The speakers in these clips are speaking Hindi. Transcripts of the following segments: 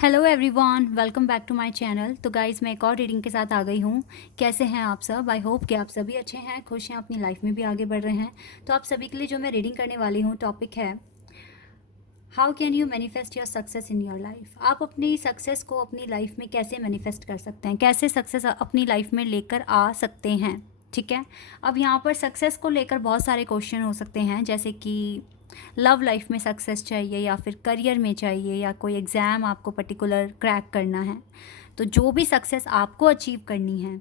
Hello everyone, welcome back to my channel. तो गाइज़, मैं एक और रीडिंग के साथ आ गई हूँ। कैसे हैं आप सब? आई होप कि आप सभी अच्छे हैं, खुश हैं, अपनी लाइफ में भी आगे बढ़ रहे हैं। तो आप सभी के लिए जो मैं रीडिंग करने वाली हूँ, टॉपिक है how can you manifest your success in your life. आप अपनी सक्सेस को अपनी लाइफ में कैसे मैनिफेस्ट कर सकते हैं, कैसे सक्सेस अपनी लाइफ में लेकर आ सकते हैं। ठीक है। अब यहाँ पर सक्सेस को लेकर बहुत सारे क्वेश्चन हो सकते हैं, जैसे कि लव लाइफ में सक्सेस चाहिए, या फिर करियर में चाहिए, या कोई एग्ज़ाम आपको पर्टिकुलर क्रैक करना है। तो जो भी सक्सेस आपको अचीव करनी है,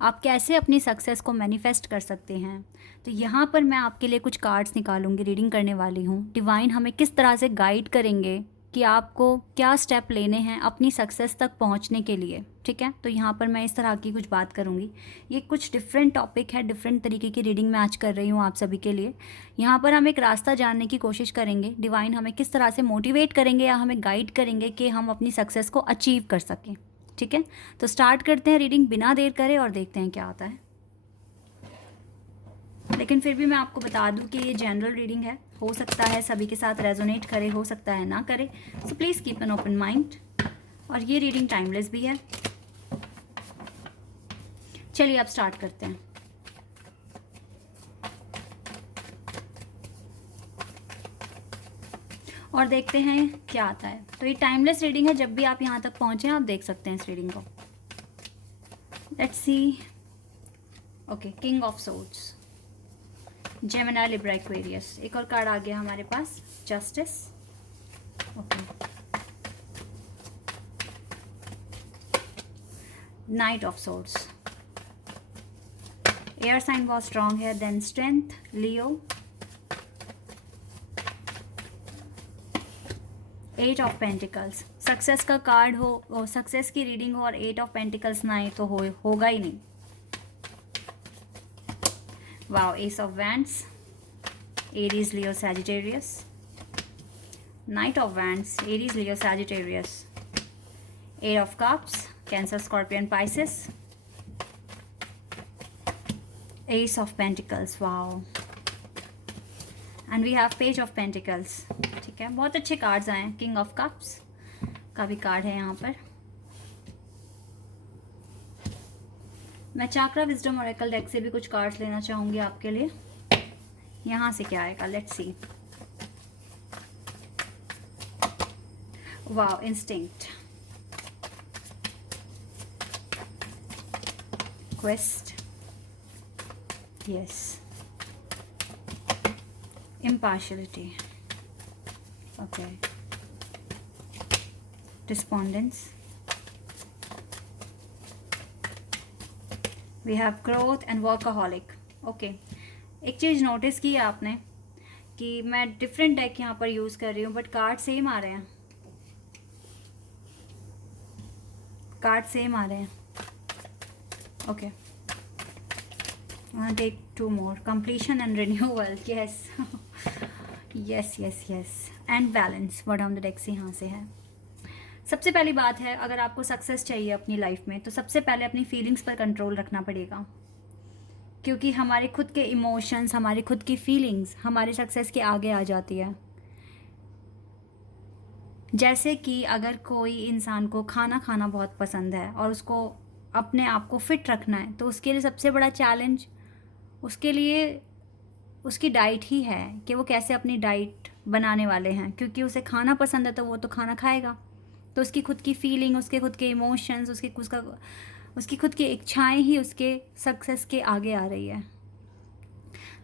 आप कैसे अपनी सक्सेस को मैनिफेस्ट कर सकते हैं। तो यहाँ पर मैं आपके लिए कुछ कार्ड्स निकालूंगी, रीडिंग करने वाली हूँ। डिवाइन हमें किस तरह से गाइड करेंगे कि आपको क्या स्टेप लेने हैं अपनी सक्सेस तक पहुँचने के लिए। ठीक है। तो यहाँ पर मैं इस तरह की कुछ बात करूँगी। ये कुछ डिफरेंट टॉपिक है, डिफरेंट तरीके की रीडिंग मैं आज कर रही हूँ आप सभी के लिए। यहाँ पर हम एक रास्ता जानने की कोशिश करेंगे, डिवाइन हमें किस तरह से मोटिवेट करेंगे या हमें गाइड करेंगे कि हम अपनी सक्सेस को अचीव कर सकें। ठीक है। तो स्टार्ट करते हैं रीडिंग बिना देर करे और देखते हैं क्या आता है। लेकिन फिर भी मैं आपको बता दूं कि ये जनरल रीडिंग है, हो सकता है सभी के साथ रेजोनेट करे, हो सकता है ना करे। So please keep an open mind. और ये रीडिंग टाइमलेस भी है। चलिए अब स्टार्ट करते हैं। और देखते हैं क्या आता है। तो ये टाइमलेस रीडिंग है, जब भी आप यहाँ तक पहुँचे आप देख सकते हैं इस रीडिंग को। Let's see. Okay, king of swords, Gemini, Libra, Aquarius. एक और कार्ड आ गया हमारे पास, justice. Okay, knight of swords, air sign बहुत स्ट्रांग है। Then strength, Leo, eight of pentacles. Success का कार्ड हो, सक्सेस की रीडिंग हो और एट ऑफ पेंटिकल्स ना आए तो होगा ही नहीं। Wow, ace of wands, Aries, Leo, Sagittarius. Knight of wands, Aries, Leo, Sagittarius. Eight of cups, Cancer, Scorpion, Pisces. Ace of pentacles, wow. And we have page of pentacles. ठीक है, बहुत अच्छे कार्ड्स आए हैं। किंग ऑफ कप्स का भी कार्ड है यहाँ पर। मैं चाक्रा विजडम ओरेकल डेक से भी कुछ कार्ड्स लेना चाहूँगी आपके लिए। यहाँ से क्या आएगा, let's see. Wow, instinct, quest, yes, impartiality, okay, despondence, we have growth and workaholic. okay, एक चीज़ नोटिस की है आपने कि मैं डिफरेंट डेक यहाँ पर यूज़ कर रही हूँ, बट कार्ड सेम आ रहे हैं। कार्ड सेम आ रहे हैं। Okay, take two more, completion and renewal, yes yes yes yes, and balance. Bottom of the deck से यहाँ से है। सबसे पहली बात है, अगर आपको सक्सेस चाहिए अपनी लाइफ में, तो सबसे पहले अपनी फीलिंग्स पर कंट्रोल रखना पड़ेगा, क्योंकि हमारे खुद के इमोशंस, हमारी खुद की फीलिंग्स हमारे सक्सेस के आगे आ जाती है। जैसे कि अगर कोई इंसान को खाना खाना बहुत पसंद है और उसको अपने आप को फिट रखना है, तो उसके लिए सबसे बड़ा चैलेंज उसके लिए उसकी डाइट ही है कि वो कैसे अपनी डाइट बनाने वाले हैं। क्योंकि उसे खाना पसंद है तो वो तो खाना खाएगा। तो उसकी खुद की फीलिंग, उसके खुद के इमोशंस, उसकी खुद की इच्छाएं ही उसके सक्सेस के आगे आ रही है।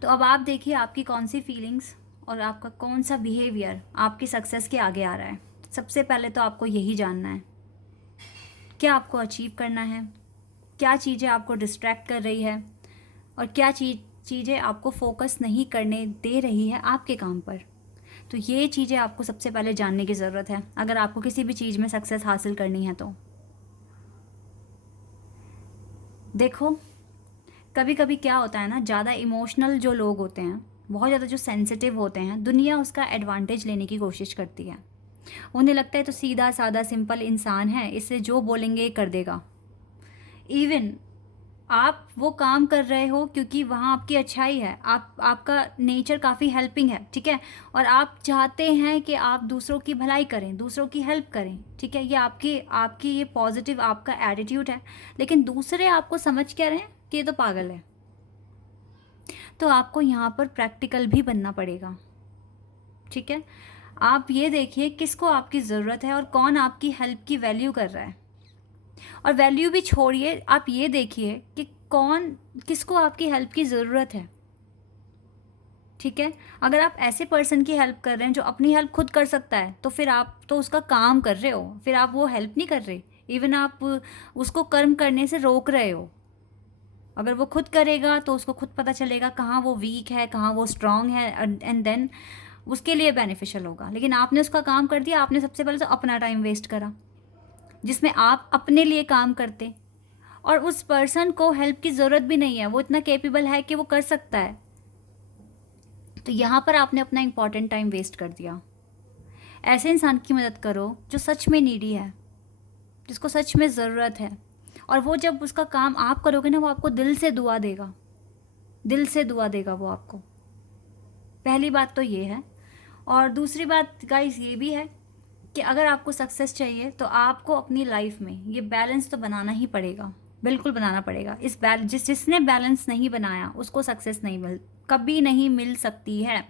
तो अब आप देखिए आपकी कौन सी फीलिंग्स और आपका कौन सा बिहेवियर आपकी सक्सेस के आगे आ रहा है। सबसे पहले तो आपको यही जानना है, क्या आपको अचीव करना है, क्या चीज़ें आपको डिस्ट्रैक्ट कर रही है, और क्या चीज़ें आपको फोकस नहीं करने दे रही है आपके काम पर। तो ये चीज़ें आपको सबसे पहले जानने की ज़रूरत है अगर आपको किसी भी चीज़ में सक्सेस हासिल करनी है। तो देखो, कभी कभी क्या होता है ना, ज़्यादा इमोशनल जो लोग होते हैं, बहुत ज़्यादा जो सेंसिटिव होते हैं, दुनिया उसका एडवांटेज लेने की कोशिश करती है। उन्हें लगता है तो सीधा साधा सिंपल इंसान है, इससे जो बोलेंगे कर देगा। इवन आप वो काम कर रहे हो क्योंकि वहाँ आपकी अच्छाई है, आपका नेचर काफ़ी हेल्पिंग है, ठीक है, और आप चाहते हैं कि आप दूसरों की भलाई करें, दूसरों की हेल्प करें, ठीक है, ये आपकी आपकी ये पॉजिटिव आपका एटीट्यूड है। लेकिन दूसरे आपको समझ क्या रहे हैं कि ये तो पागल है। तो आपको यहाँ पर प्रैक्टिकल भी बनना पड़ेगा, ठीक है। आप ये देखिए किसको आपकी ज़रूरत है और कौन आपकी हेल्प की वैल्यू कर रहा है। और वैल्यू भी छोड़िए, आप ये देखिए कि कौन किसको आपकी हेल्प की ज़रूरत है, ठीक है। अगर आप ऐसे पर्सन की हेल्प कर रहे हैं जो अपनी हेल्प खुद कर सकता है, तो फिर आप तो उसका काम कर रहे हो, फिर आप वो हेल्प नहीं कर रहे, इवन आप उसको कर्म करने से रोक रहे हो। अगर वो खुद करेगा तो उसको खुद पता चलेगा कहाँ वो वीक है, कहाँ वो स्ट्रांग है, एंड देन उसके लिए बेनिफिशियल होगा। लेकिन आपने उसका काम कर दिया, आपने सबसे पहले तो अपना टाइम वेस्ट करा जिसमें आप अपने लिए काम करते, और उस पर्सन को हेल्प की ज़रूरत भी नहीं है, वो इतना कैपेबल है कि वो कर सकता है। तो यहाँ पर आपने अपना इंपॉर्टेंट टाइम वेस्ट कर दिया। ऐसे इंसान की मदद करो जो सच में नीडी है, जिसको सच में ज़रूरत है, और वो जब उसका काम आप करोगे ना, वो आपको दिल से दुआ देगा, दिल से दुआ देगा वो आपको। पहली बात तो ये है। और दूसरी बात गाइस ये भी है कि अगर आपको सक्सेस चाहिए तो आपको अपनी लाइफ में ये बैलेंस तो बनाना ही पड़ेगा, बिल्कुल बनाना पड़ेगा। जिसने बैलेंस नहीं बनाया उसको सक्सेस कभी नहीं मिल सकती है।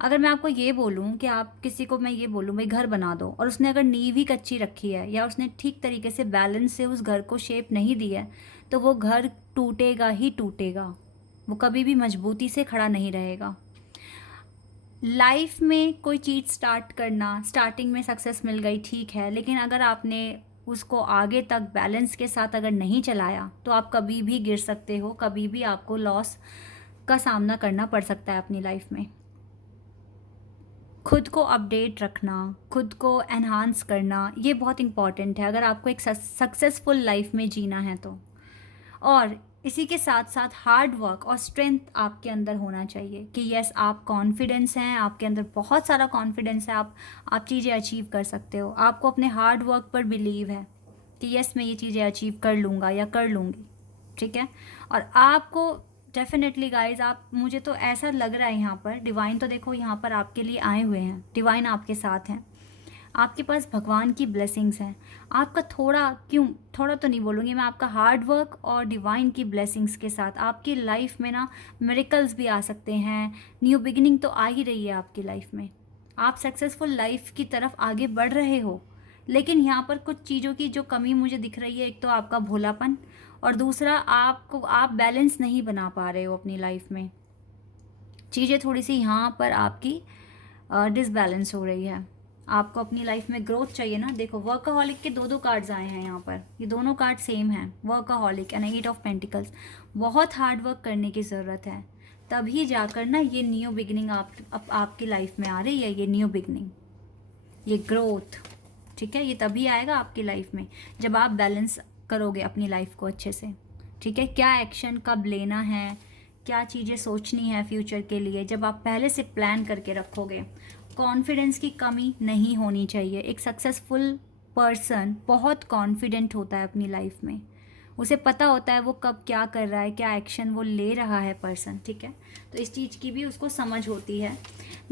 अगर मैं आपको ये बोलूँ कि आप किसी को, मैं ये बोलूँ भाई घर बना दो, और उसने अगर नींव ही कच्ची रखी है या उसने ठीक तरीके से बैलेंस से उस घर को शेप नहीं दी है, तो वो घर टूटेगा ही टूटेगा, वो कभी भी मजबूती से खड़ा नहीं रहेगा। लाइफ में कोई चीज़ स्टार्ट करना, स्टार्टिंग में सक्सेस मिल गई ठीक है, लेकिन अगर आपने उसको आगे तक बैलेंस के साथ अगर नहीं चलाया तो आप कभी भी गिर सकते हो, कभी भी आपको लॉस का सामना करना पड़ सकता है अपनी लाइफ में। खुद को अपडेट रखना, खुद को एनहांस करना, ये बहुत इम्पॉर्टेंट है अगर आपको एक सक्सेसफुल लाइफ में जीना है तो। और इसी के साथ साथ हार्ड वर्क और स्ट्रेंथ आपके अंदर होना चाहिए कि यस आप कॉन्फिडेंस हैं, आपके अंदर बहुत सारा कॉन्फिडेंस है, आप चीज़ें अचीव कर सकते हो, आपको अपने हार्ड वर्क पर बिलीव है कि यस मैं ये चीज़ें अचीव कर लूँगा या कर लूँगी, ठीक है। और आपको डेफिनेटली गाइज, आप, मुझे तो ऐसा लग रहा है यहाँ पर डिवाइन तो देखो यहाँ पर आपके लिए आए हुए हैं, डिवाइन आपके साथ हैं, आपके पास भगवान की ब्लेसिंग्स हैं। आपका थोड़ा तो नहीं बोलूँगी मैं, आपका हार्ड वर्क और डिवाइन की ब्लेसिंग्स के साथ आपकी लाइफ में ना मिरेकल्स भी आ सकते हैं, न्यू बिगिनिंग तो आ ही रही है आपकी लाइफ में, आप सक्सेसफुल लाइफ की तरफ आगे बढ़ रहे हो। लेकिन यहाँ पर कुछ चीज़ों की जो कमी मुझे दिख रही है, एक तो आपका भोलापन, और दूसरा आप बैलेंस नहीं बना पा रहे हो अपनी लाइफ में, चीज़ें थोड़ी सी यहाँ पर आपकी डिसबैलेंस हो रही है। आपको अपनी लाइफ में ग्रोथ चाहिए ना। देखो वर्कaholic के दो कार्ड्स आए हैं यहाँ पर, ये दोनों कार्ड सेम हैं, वर्कaholic एंड 8 ऑफ पेंटिकल्स। बहुत हार्ड वर्क करने की ज़रूरत है, तभी जाकर ना ये न्यू बिगनिंग आपकी लाइफ में आ रही है, ये न्यू बिगनिंग, ये ग्रोथ, ठीक है, ये तभी आएगा आपकी लाइफ में जब आप बैलेंस करोगे अपनी लाइफ को अच्छे से, ठीक है। क्या एक्शन कब लेना है, क्या चीज़ें सोचनी है फ्यूचर के लिए, जब आप पहले से प्लान करके रखोगे। कॉन्फिडेंस की कमी नहीं होनी चाहिए। एक सक्सेसफुल पर्सन बहुत कॉन्फिडेंट होता है अपनी लाइफ में, उसे पता होता है वो कब क्या कर रहा है, क्या एक्शन वो ले रहा है पर्सन, ठीक है। तो इस चीज़ की भी उसको समझ होती है।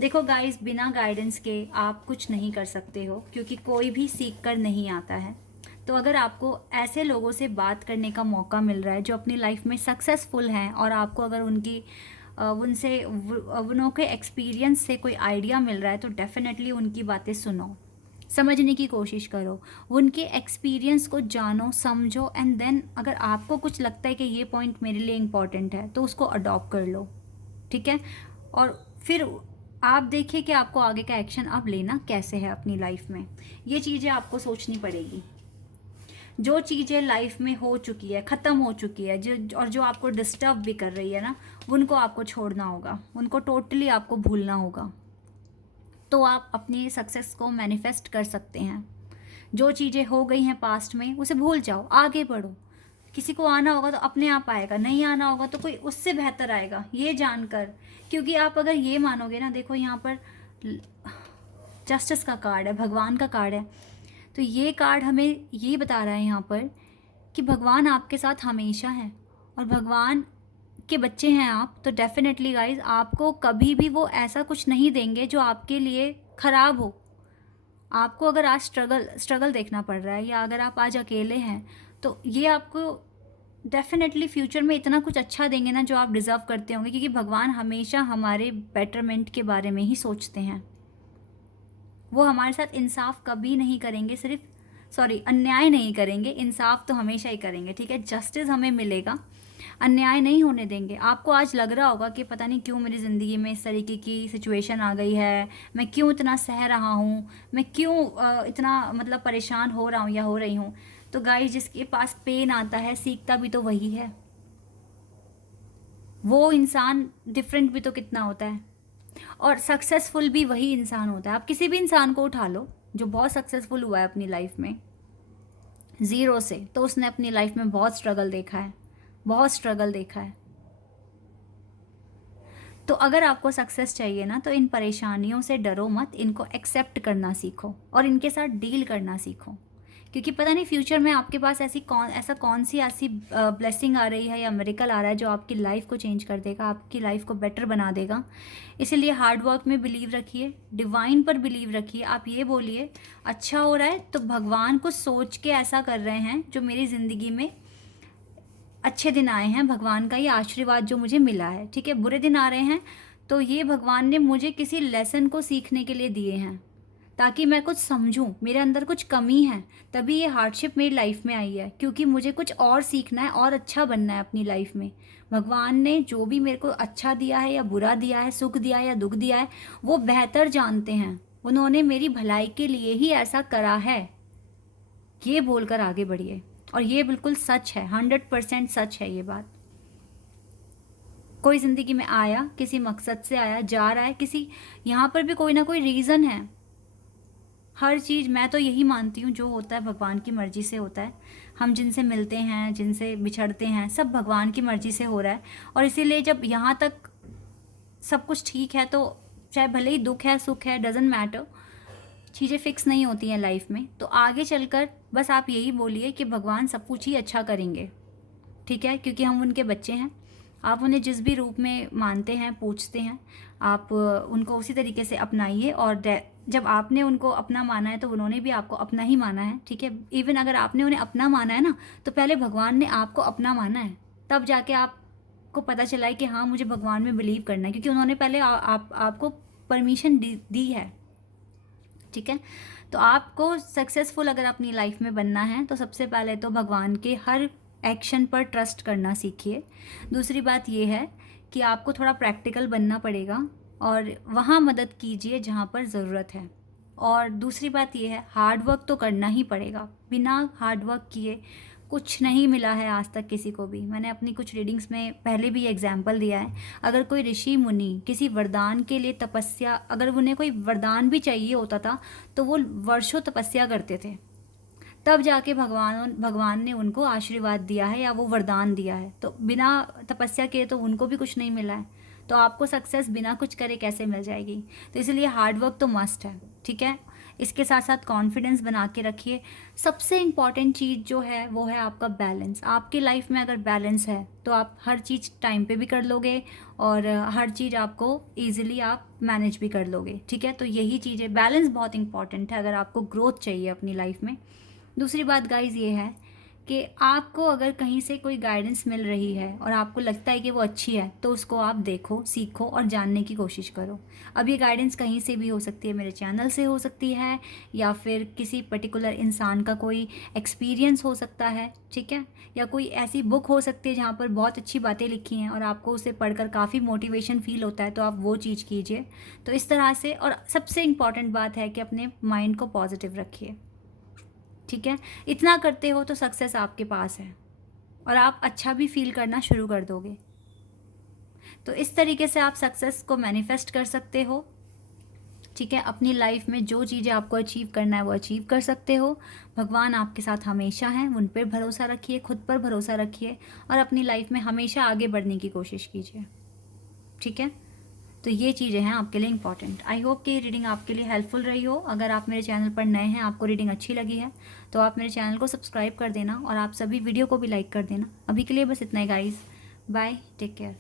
देखो गाइस, बिना गाइडेंस के आप कुछ नहीं कर सकते हो, क्योंकि कोई भी सीख कर नहीं आता है। तो अगर आपको ऐसे लोगों से बात करने का मौका मिल रहा है जो अपनी लाइफ में सक्सेसफुल हैं, और आपको अगर उनों के एक्सपीरियंस से कोई आइडिया मिल रहा है, तो डेफिनेटली उनकी बातें सुनो, समझने की कोशिश करो, उनके एक्सपीरियंस को जानो, समझो, एंड देन अगर आपको कुछ लगता है कि ये पॉइंट मेरे लिए इम्पॉर्टेंट है तो उसको अडॉप्ट कर लो, ठीक है। और फिर आप देखिए कि आपको आगे का एक्शन अब लेना कैसे है अपनी लाइफ में, ये चीज़ें आपको सोचनी पड़ेगी। जो चीज़ें लाइफ में हो चुकी है, ख़त्म हो चुकी है, जो आपको डिस्टर्ब भी कर रही है ना, उनको आपको छोड़ना होगा, उनको टोटली आपको भूलना होगा, तो आप अपनी सक्सेस को मैनिफेस्ट कर सकते हैं। जो चीज़ें हो गई हैं पास्ट में उसे भूल जाओ, आगे बढ़ो। किसी को आना होगा तो अपने आप आएगा, नहीं आना होगा तो कोई उससे बेहतर आएगा, ये जानकर। क्योंकि आप अगर ये मानोगे ना, देखो यहाँ पर जस्टिस का कार्ड है, भगवान का कार्ड है, तो ये कार्ड हमें ये बता रहा है यहाँ पर कि भगवान आपके साथ हमेशा है, और भगवान के बच्चे हैं आप, तो डेफिनेटली गाइज आपको कभी भी वो ऐसा कुछ नहीं देंगे जो आपके लिए ख़राब हो। आपको अगर आज स्ट्रगल देखना पड़ रहा है, या अगर आप आज अकेले हैं, तो ये आपको डेफिनेटली फ्यूचर में इतना कुछ अच्छा देंगे ना जो आप डिज़र्व करते होंगे, क्योंकि भगवान हमेशा हमारे बेटरमेंट के बारे में ही सोचते हैं। वो हमारे साथ इंसाफ कभी नहीं करेंगे, अन्याय नहीं करेंगे, इंसाफ तो हमेशा ही करेंगे, ठीक है। जस्टिस हमें मिलेगा, अन्याय नहीं होने देंगे। आपको आज लग रहा होगा कि पता नहीं क्यों मेरी ज़िंदगी में इस तरीके की सिचुएशन आ गई है, मैं क्यों इतना सह रहा हूँ, मैं क्यों इतना मतलब परेशान हो रहा हूँ या हो रही हूँ। तो गाइस, जिसके पास पेन आता है सीखता भी तो वही है। वो इंसान डिफरेंट भी तो कितना होता है, और सक्सेसफुल भी वही इंसान होता है। आप किसी भी इंसान को उठा लो जो बहुत सक्सेसफुल हुआ है अपनी लाइफ में ज़ीरो से, तो उसने अपनी लाइफ में बहुत स्ट्रगल देखा है, बहुत स्ट्रगल देखा है। तो अगर आपको सक्सेस चाहिए ना, तो इन परेशानियों से डरो मत, इनको एक्सेप्ट करना सीखो और इनके साथ डील करना सीखो, क्योंकि पता नहीं फ्यूचर में आपके पास कौन सी ऐसी ब्लेसिंग आ रही है या मिरेकल आ रहा है जो आपकी लाइफ को चेंज कर देगा, आपकी लाइफ को बेटर बना देगा। इसीलिए हार्ड वर्क में बिलीव रखिए, डिवाइन पर बिलीव रखिए। आप ये बोलिए अच्छा हो रहा है तो भगवान को सोच के ऐसा कर रहे हैं जो मेरी ज़िंदगी में अच्छे दिन आए हैं, भगवान का ये आशीर्वाद जो मुझे मिला है, ठीक है। बुरे दिन आ रहे हैं तो ये भगवान ने मुझे किसी लेसन को सीखने के लिए दिए हैं, ताकि मैं कुछ समझूं, मेरे अंदर कुछ कमी है, तभी ये हार्डशिप मेरी लाइफ में आई है, क्योंकि मुझे कुछ और सीखना है और अच्छा बनना है अपनी लाइफ में। भगवान ने जो भी मेरे को अच्छा दिया है या बुरा दिया है, सुख दिया है या दुख दिया है, वो बेहतर जानते हैं, उन्होंने मेरी भलाई के लिए ही ऐसा करा है। ये बोलकर आगे बढ़िए, और ये बिल्कुल सच है, 100% सच है ये बात। कोई ज़िंदगी में आया, किसी मकसद से आया, जा रहा है, किसी यहाँ पर भी कोई ना कोई रीज़न है। हर चीज़ मैं तो यही मानती हूँ, जो होता है भगवान की मर्ज़ी से होता है। हम जिनसे मिलते हैं, जिनसे बिछड़ते हैं, सब भगवान की मर्ज़ी से हो रहा है। और इसीलिए जब यहाँ तक सब कुछ ठीक है, तो चाहे भले ही दुख है सुख है, डजेंट मैटर, चीज़ें फिक्स नहीं होती हैं लाइफ में। तो आगे चलकर बस आप यही बोलिए कि भगवान सब कुछ ही अच्छा करेंगे, ठीक है, क्योंकि हम उनके बच्चे हैं। आप उन्हें जिस भी रूप में मानते हैं, पूछते हैं, आप उनको उसी तरीके से अपनाइए। और जब आपने उनको अपना माना है तो उन्होंने भी आपको अपना ही माना है, ठीक है। इवन अगर आपने उन्हें अपना माना है ना, तो पहले भगवान ने आपको अपना माना है, तब जाके आपको पता चला है कि हाँ मुझे भगवान में बिलीव करना है, क्योंकि उन्होंने पहले आपको परमिशन दी है, ठीक है। तो आपको सक्सेसफुल अगर अपनी लाइफ में बनना है, तो सबसे पहले तो भगवान के हर एक्शन पर ट्रस्ट करना सीखिए। दूसरी बात ये है कि आपको थोड़ा प्रैक्टिकल बनना पड़ेगा और वहाँ मदद कीजिए जहाँ पर ज़रूरत है। और दूसरी बात ये है, हार्ड वर्क तो करना ही पड़ेगा, बिना हार्ड वर्क किए कुछ नहीं मिला है आज तक किसी को भी। मैंने अपनी कुछ रीडिंग्स में पहले भी एग्जाम्पल दिया है। अगर कोई ऋषि मुनि किसी वरदान के लिए तपस्या, अगर उन्हें कोई वरदान भी चाहिए होता था, तो वो वर्षों तपस्या करते थे, तब जाके भगवान ने उनको आशीर्वाद दिया है या वो वरदान दिया है। तो बिना तपस्या के तो उनको भी कुछ नहीं मिला है, तो आपको सक्सेस बिना कुछ करे कैसे मिल जाएगी। तो इसलिए हार्ड वर्क तो मस्ट है, ठीक है। इसके साथ साथ कॉन्फिडेंस बना के रखिए। सबसे इम्पॉर्टेंट चीज़ जो है वो है आपका बैलेंस। आपकी लाइफ में अगर बैलेंस है तो आप हर चीज़ टाइम पे भी कर लोगे, और हर चीज़ आपको ईजिली आप मैनेज भी कर लोगे, ठीक है। तो यही चीज़ है, बैलेंस बहुत इंपॉर्टेंट है अगर आपको ग्रोथ चाहिए अपनी लाइफ में। दूसरी बात गाइज ये है कि आपको अगर कहीं से कोई गाइडेंस मिल रही है और आपको लगता है कि वो अच्छी है, तो उसको आप देखो, सीखो और जानने की कोशिश करो। अब ये गाइडेंस कहीं से भी हो सकती है, मेरे चैनल से हो सकती है, या फिर किसी पर्टिकुलर इंसान का कोई एक्सपीरियंस हो सकता है, ठीक है, या कोई ऐसी बुक हो सकती है जहाँ पर बहुत अच्छी बातें लिखी हैं और आपको उसे पढ़कर काफ़ी मोटिवेशन फील होता है, तो आप वो चीज़ कीजिए। तो इस तरह से, और सबसे इम्पॉर्टेंट बात है कि अपने माइंड को पॉजिटिव रखिए, ठीक है। इतना करते हो तो सक्सेस आपके पास है और आप अच्छा भी फील करना शुरू कर दोगे। तो इस तरीके से आप सक्सेस को मैनिफेस्ट कर सकते हो, ठीक है। अपनी लाइफ में जो चीज़ें आपको अचीव करना है वो अचीव कर सकते हो। भगवान आपके साथ हमेशा हैं, उन पर भरोसा रखिए, खुद पर भरोसा रखिए और अपनी लाइफ में हमेशा आगे बढ़ने की कोशिश कीजिए, ठीक है। तो ये चीज़ें हैं आपके लिए इंपॉर्टेंट। आई होप कि ये रीडिंग आपके लिए हेल्पफुल रही हो। अगर आप मेरे चैनल पर नए हैं, आपको रीडिंग अच्छी लगी है, तो आप मेरे चैनल को सब्सक्राइब कर देना और आप सभी वीडियो को भी लाइक कर देना। अभी के लिए बस इतना ही गाइस, बाय, टेक केयर।